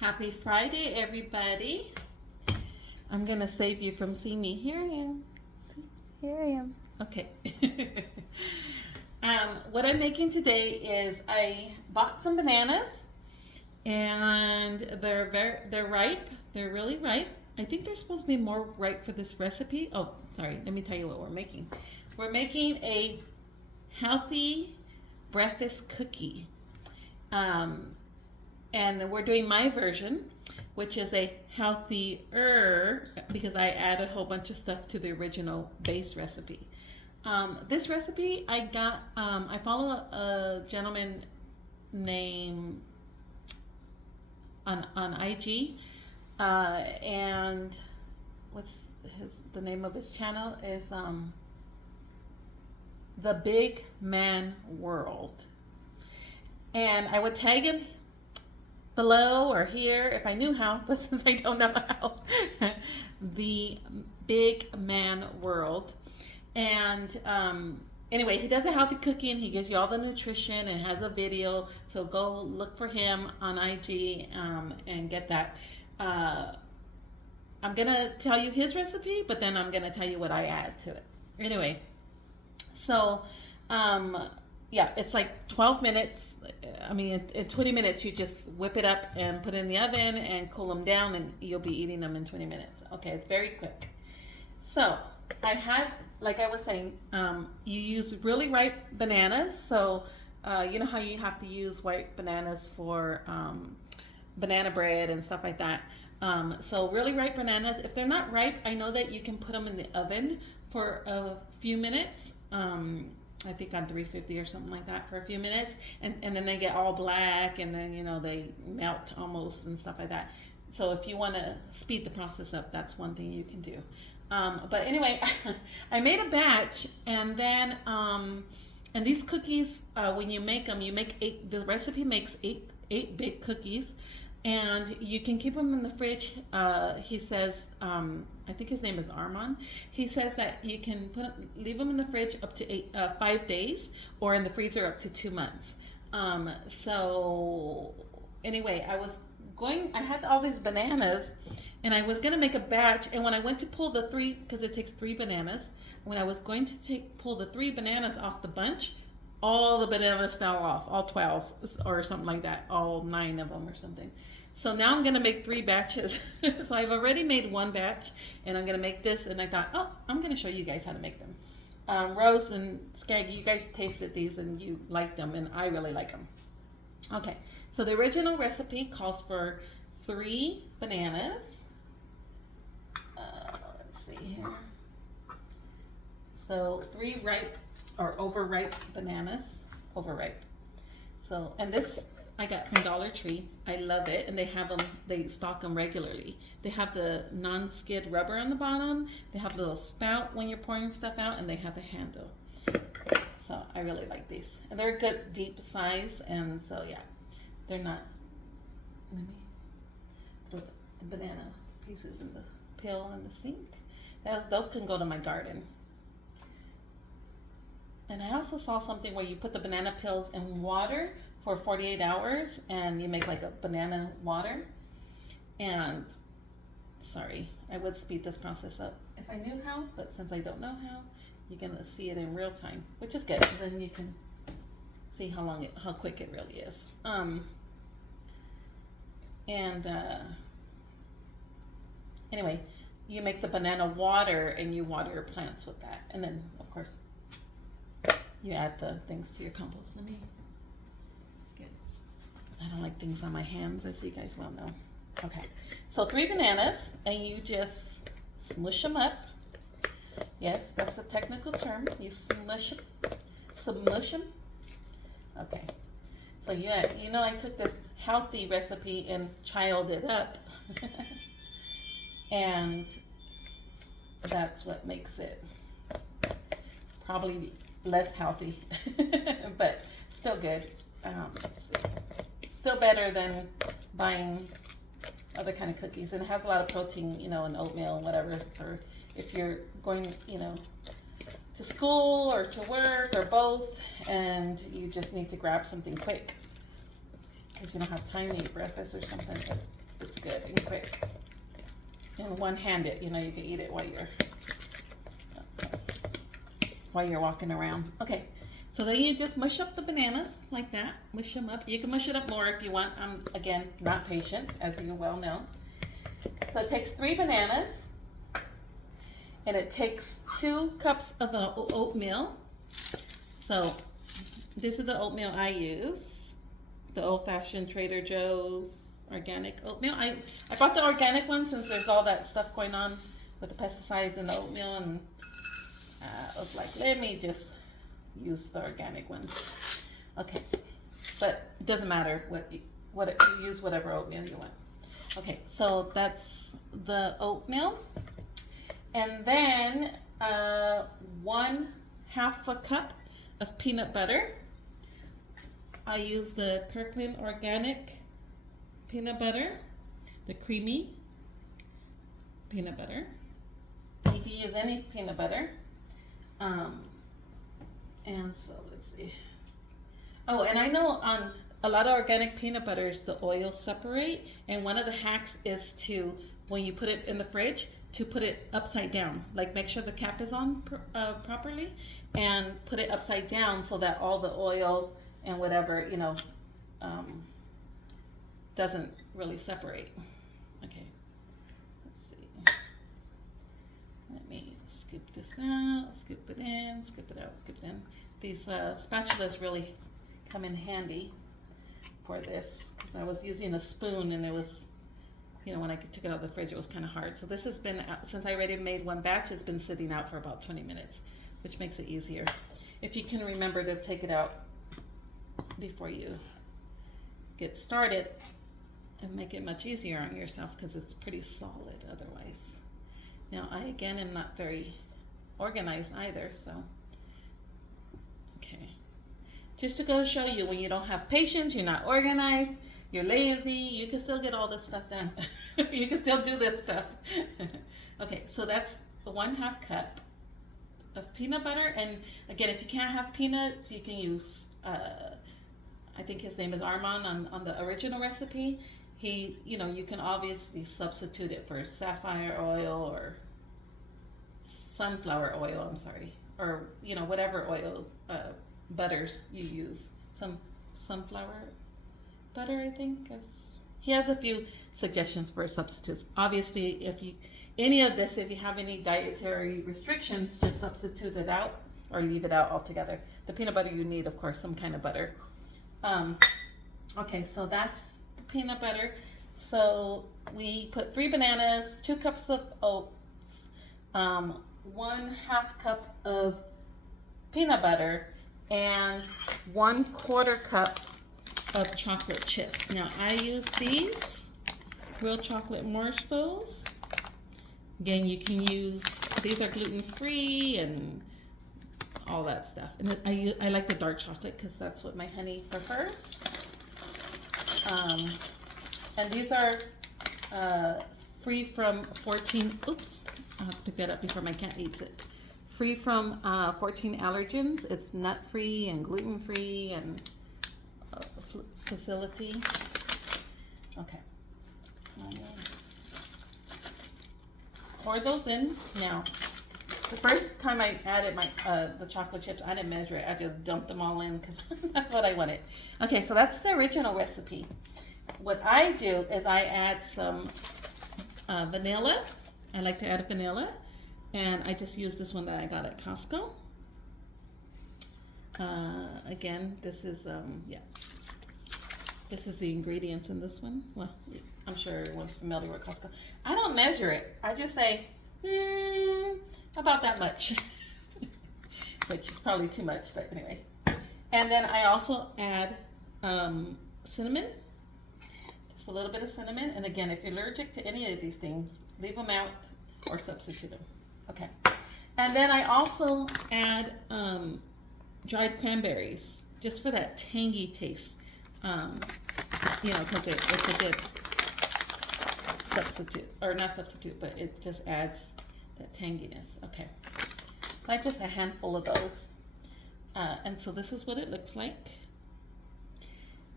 Happy Friday, everybody. I'm going to save you from seeing me. Here I am. Here I am. Okay. What I'm making today is I bought some bananas, and they're ripe. They're really ripe. I think they're supposed to be more ripe for this recipe. Oh, sorry. Let me tell you what we're making. We're making a healthy breakfast cookie. And we're doing my version, which is a healthier, because I add a whole bunch of stuff to the original base recipe. This recipe I got, I follow a gentleman named on IG, and what's the name of his channel is The Big Man World. And I would tag him below or here if I knew how, but since I don't know how. The Big Man World. And anyway, he does a healthy cooking. He gives you all the nutrition and has a video. So go look for him on IG and get that. I'm going to tell you his recipe, but then I'm going to tell you what I add to it. Anyway, so yeah, it's like 12 minutes. I mean, in 20 minutes, you just whip it up and put it in the oven and cool them down, and you'll be eating them in 20 minutes. Okay, it's very quick. So I had, like I was saying, you use really ripe bananas. So you know how you have to use white bananas for banana bread and stuff like that. So really ripe bananas. If they're not ripe, I know that you can put them in the oven for a few minutes. I think on 350 or something like that for a few minutes, and then they get all black, and then they melt almost and stuff like that. So if you want to speed the process up, that's one thing you can do. But anyway, I made a batch, and then and these cookies, when you make them, you make 8. The recipe makes eight big cookies, and you can keep them in the fridge. He says, I think his name is Armand. He says that you can leave them in the fridge up to 5 days, or in the freezer up to 2 months. So anyway, I had all these bananas, and I was gonna make a batch. And when I went to pull the 3, because it takes 3 bananas, when I was going to pull the 3 bananas off the bunch, all the bananas fell off, all 12 or something like that, all 9 of them or something. So now I'm going to make 3 batches. So I've already made 1 batch, and I'm going to make this, and I thought, I'm going to show you guys how to make them. Rose and Skag, you guys tasted these and you liked them, and I really like them. Okay, so the original recipe calls for 3 bananas. Let's see here. So 3 ripe or overripe bananas. Overripe. So, and this I got from Dollar Tree. I love it, and they stock them regularly. They have the non-skid rubber on the bottom. They have a little spout when you're pouring stuff out, and they have the handle. So I really like these, and they're a good deep size. And so yeah, they're not. Let me put the banana pieces in the peel in the sink. Those can go to my garden. And I also saw something where you put the banana peels in water for 48 hours, and you make like a banana water. And sorry, I would speed this process up if I knew how, but since I don't know how, you're gonna see it in real time, which is good, because then you can see how quick it really is. Anyway, you make the banana water, and you water your plants with that, and then of course you add the things to your compost. Let me get, I don't like things on my hands, as you guys well know. Okay, so 3 bananas, and you just smush them up. Yes, that's a technical term. You smush them. Okay, so yeah, I took this healthy recipe and chiled it up. And that's what makes it probably less healthy, but still good. Still better than buying other kind of cookies, and it has a lot of protein, and oatmeal and whatever, for if you're going, to school or to work or both, and you just need to grab something quick because you don't have time to eat breakfast or something. it's good and quick. And one-handed, you know, you can eat it while you're walking around. Okay, so then you just mush up the bananas like that. Mush them up. You can mush it up more if you want. I'm, again, not patient, as you well know. So it takes 3 bananas, and it takes 2 cups of oatmeal. So this is the oatmeal I use, the old-fashioned Trader Joe's organic oatmeal. I bought the organic one since there's all that stuff going on with the pesticides in the oatmeal, and I was like, let me just use the organic ones. Okay, but it doesn't matter you use whatever oatmeal you want. Okay, so that's the oatmeal, and then 1/2 a cup of peanut butter. I use the Kirkland organic peanut butter, the creamy peanut butter. You can use any peanut butter. And so let's see. Oh, and I know on a lot of organic peanut butters, the oils separate. And one of the hacks is to, when you put it in the fridge, to put it upside down. Like make sure the cap is on properly, and put it upside down so that all the oil and whatever, you know, doesn't really separate. Okay, let's see. Let me scoop this out, scoop it in, scoop it out, scoop it in. These spatulas really come in handy for this, because I was using a spoon and it was, you know, when I took it out of the fridge, it was kind of hard. So this has been, since I already made one batch, it's been sitting out for about 20 minutes, which makes it easier. If you can remember to take it out before you get started, and make it much easier on yourself, because it's pretty solid otherwise. Now, I again am not very organized either, so okay. Just to go show you, when you don't have patience, you're not organized, you're lazy, you can still get all this stuff done. You can still do this stuff. Okay, so that's the 1/2 cup of peanut butter, and again, if you can't have peanuts, you can use I think his name is Armand on the original recipe. He, you know, you can obviously substitute it for sapphire oil or sunflower oil, I'm sorry, or, you know, whatever oil, butters you use. Some sunflower butter, I think. He has a few suggestions for substitutes. Obviously, if you have any dietary restrictions, just substitute it out or leave it out altogether. The peanut butter you need, of course, some kind of butter. Okay, so that's the peanut butter. So we put 3 bananas, 2 cups of oats, 1/2 cup of peanut butter, and 1/4 cup of chocolate chips. Now I use these real chocolate marshmallows. Again, you can use, these are gluten-free and all that stuff. And I like the dark chocolate because that's what my honey prefers. And these are free from 14, oops, I'll have to pick that up before my cat eats it. Free from 14 allergens. It's nut-free and gluten-free and facility. Okay. Pour those in. Now, the first time I added the chocolate chips, I didn't measure it. I just dumped them all in because that's what I wanted. Okay, so that's the original recipe. What I do is I add some vanilla. I like to add vanilla. And I just use this one that I got at Costco. Again, this is, this is the ingredients in this one. Well, I'm sure everyone's familiar with Costco. I don't measure it. I just say, about that much. Which is probably too much, but anyway. And then I also add cinnamon. Just a little bit of cinnamon. And again, if you're allergic to any of these things, leave them out or substitute them. Okay. And then I also add dried cranberries, just for that tangy taste. You know, because it's a good substitute, or not substitute, but it just adds that tanginess. Okay. So just a handful of those. And so this is what it looks like.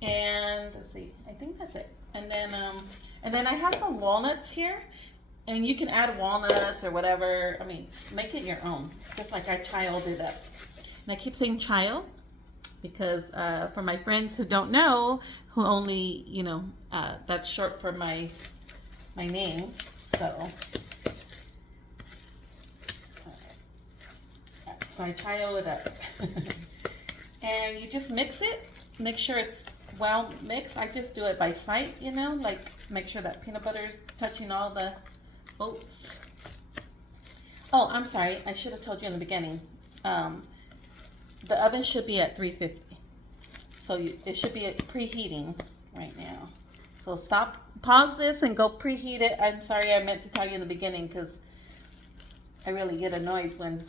And let's see, I think that's it. And then And then I have some walnuts here, and you can add walnuts or whatever. I mean, make it your own, just like I childed it up. And I keep saying child because for my friends who don't know, who only, you know, that's short for my name. So I child it up. And you just mix it. Make sure it's well mixed. I just do it by sight, you know, like make sure that peanut butter is touching all the oats. Oh, I'm sorry. I should have told you in the beginning. The oven should be at 350. So it should be preheating right now. So pause this and go preheat it. I'm sorry, I meant to tell you in the beginning because I really get annoyed when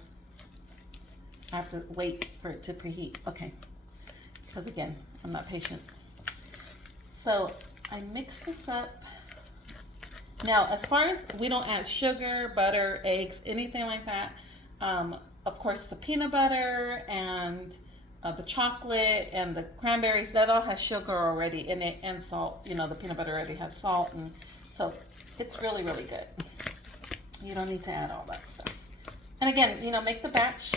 I have to wait for it to preheat. Okay. Because again, I'm not patient. So I mix this up. Now, as far as we don't add sugar, butter, eggs, anything like that. Of course, the peanut butter and the chocolate and the cranberries, that all has sugar already in it and salt. You know, the peanut butter already has salt, and so it's really, really good. You don't need to add all that stuff. And again, you know, make the batch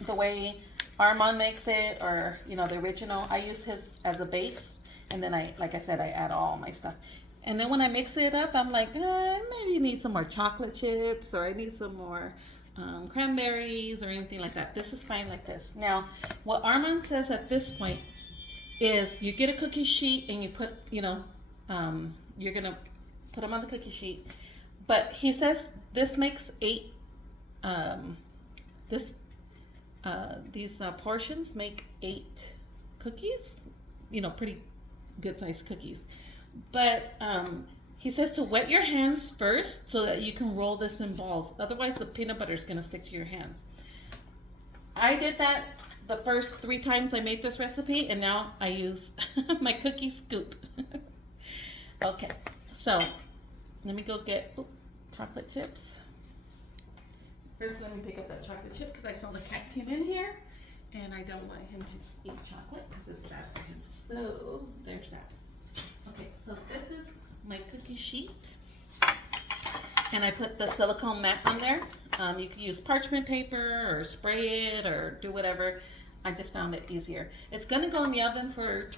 the way Armand makes it, or, you know, the original. I use his as a base, and then like I said, I add all my stuff. And then when I mix it up, I'm like, maybe I need some more chocolate chips, or I need some more cranberries or anything like that. This is fine like this. Now, what Armand says at this point is you get a cookie sheet and you put, you know, you're going to put them on the cookie sheet. But he says this makes 8, these portions make 8 cookies, you know, pretty good sized cookies. But he says to wet your hands first so that you can roll this in balls. Otherwise, the peanut butter is going to stick to your hands. I did that the first 3 times I made this recipe, and now I use my cookie scoop. Okay, so let me go get chocolate chips. First, let me pick up that chocolate chip because I saw the cat came in here, and I don't want him to eat chocolate because it's bad for him. So there's that. Okay, so this is my cookie sheet, and I put the silicone mat on there. You can use parchment paper or spray it or do whatever. I just found it easier. It's gonna go in the oven for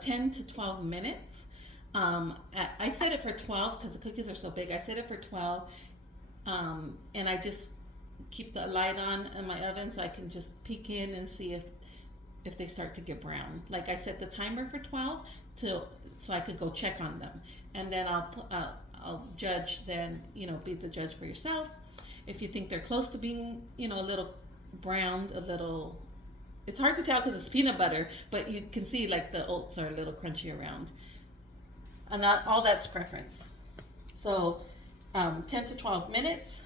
10 to 12 minutes. I set it for 12 because the cookies are so big. I set it for 12, and I just keep the light on in my oven so I can just peek in and see if they start to get brown. Like I set the timer for 12 so I could go check on them, and then I'll judge. Then, you know, be the judge for yourself. If you think they're close to being, you know, a little browned, a little, it's hard to tell because it's peanut butter, but you can see like the oats are a little crunchy around, and all that's preference. So 10 to 12 minutes,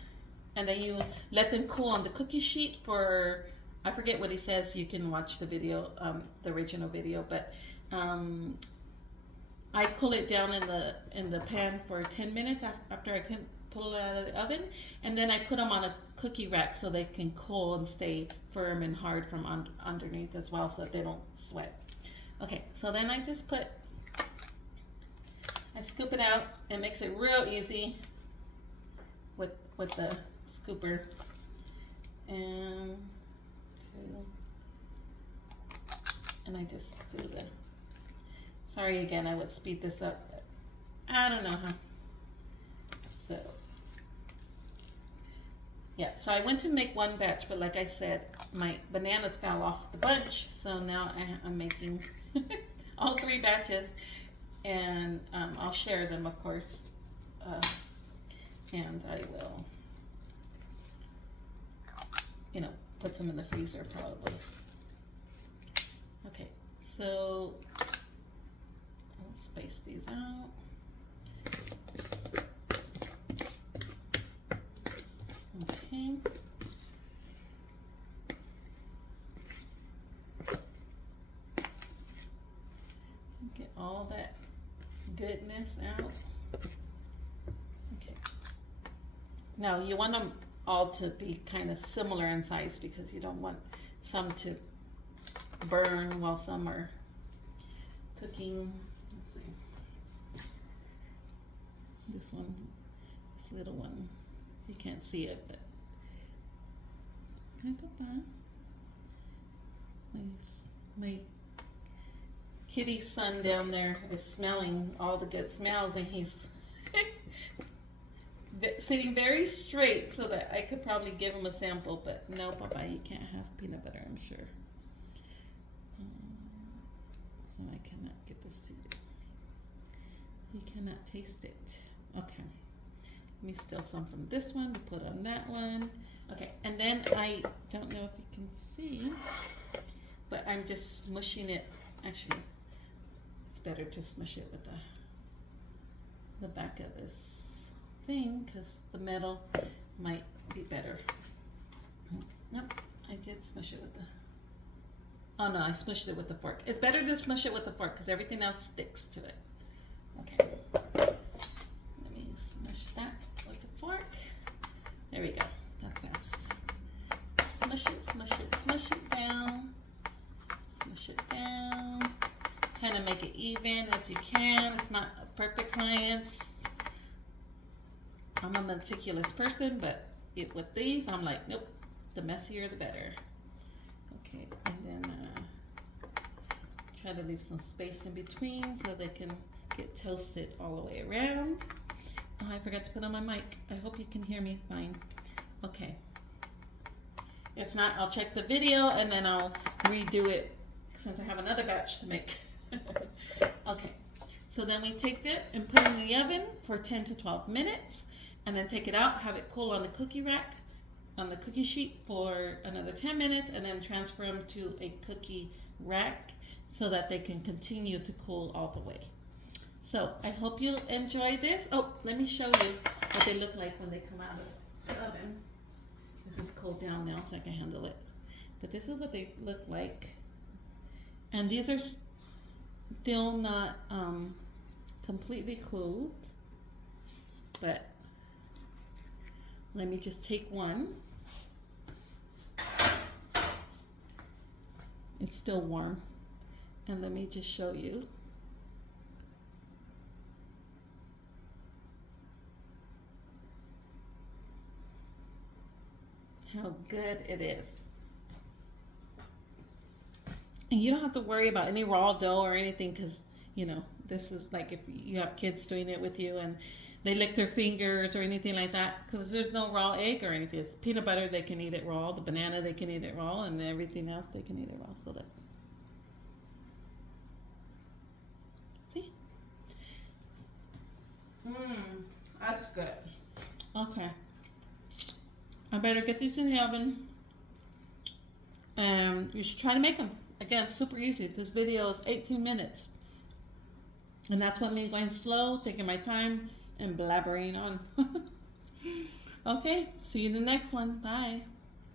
and then you let them cool on the cookie sheet for, I forget what he says. You can watch the video, the original video, but I cool it down in the pan for 10 minutes after I can pull it out of the oven, and then I put them on a cookie rack so they can cool and stay firm and hard from underneath as well, so that they don't sweat. Okay, so then I just I scoop it out. It makes it real easy with the scooper, and I just do the. Sorry again, I would speed this up, but I don't know how. So, yeah, so I went to make one batch, but like I said, my bananas fell off the bunch, so now I'm making all 3 batches, and I'll share them, of course, and I will, you know, put some in the freezer probably. Okay, so space these out. Okay. Get all that goodness out. Okay. Now you want them all to be kind of similar in size because you don't want some to burn while some are cooking. This one, this little one, you can't see it, but look at that. My kitty son down there is smelling all the good smells, and he's sitting very straight so that I could probably give him a sample, but no, Papa, you can't have peanut butter, I'm sure. So I cannot give this to you. You cannot taste it. Okay. Let me steal some from this one to put on that one. Okay, and then I don't know if you can see, but I'm just smushing it. Actually, it's better to smush it with the back of this thing, because the metal might be better. Nope, I did smush it with the, oh no, I smushed it with the fork. It's better to smush it with the fork because everything else sticks to it. Okay, let me smush that with the fork. There we go, that's fast. Smush it, smush it, smush it down. Smush it down. Kind of make it even as you can. It's not a perfect science. I'm a meticulous person, but with these, I'm like, nope, the messier the better. Okay, and then try to leave some space in between so they can get toasted all the way around. Oh, I forgot to put on my mic. I hope you can hear me fine. Okay. If not, I'll check the video and then I'll redo it since I have another batch to make. Okay, so then we take it and put it in the oven for 10 to 12 minutes, and then take it out, have it cool on the cookie rack, on the cookie sheet for another 10 minutes, and then transfer them to a cookie rack so that they can continue to cool all the way. So I hope you enjoy this. Oh, let me show you what they look like when they come out of the oven. This is cooled down now so I can handle it. But this is what they look like. And these are still not completely cooled. But let me just take one. It's still warm. And let me just show you. How good it is. And you don't have to worry about any raw dough or anything, because, you know, this is like if you have kids doing it with you and they lick their fingers or anything like that, because there's no raw egg or anything. It's peanut butter, they can eat it raw. The banana, they can eat it raw. And everything else, they can eat it raw. So that, see? That's good. Okay. I better get these in the oven. And you should try to make them. Again, super easy. This video is 18 minutes. And that's what me going slow, taking my time, and blabbering on. Okay, see you in the next one. Bye.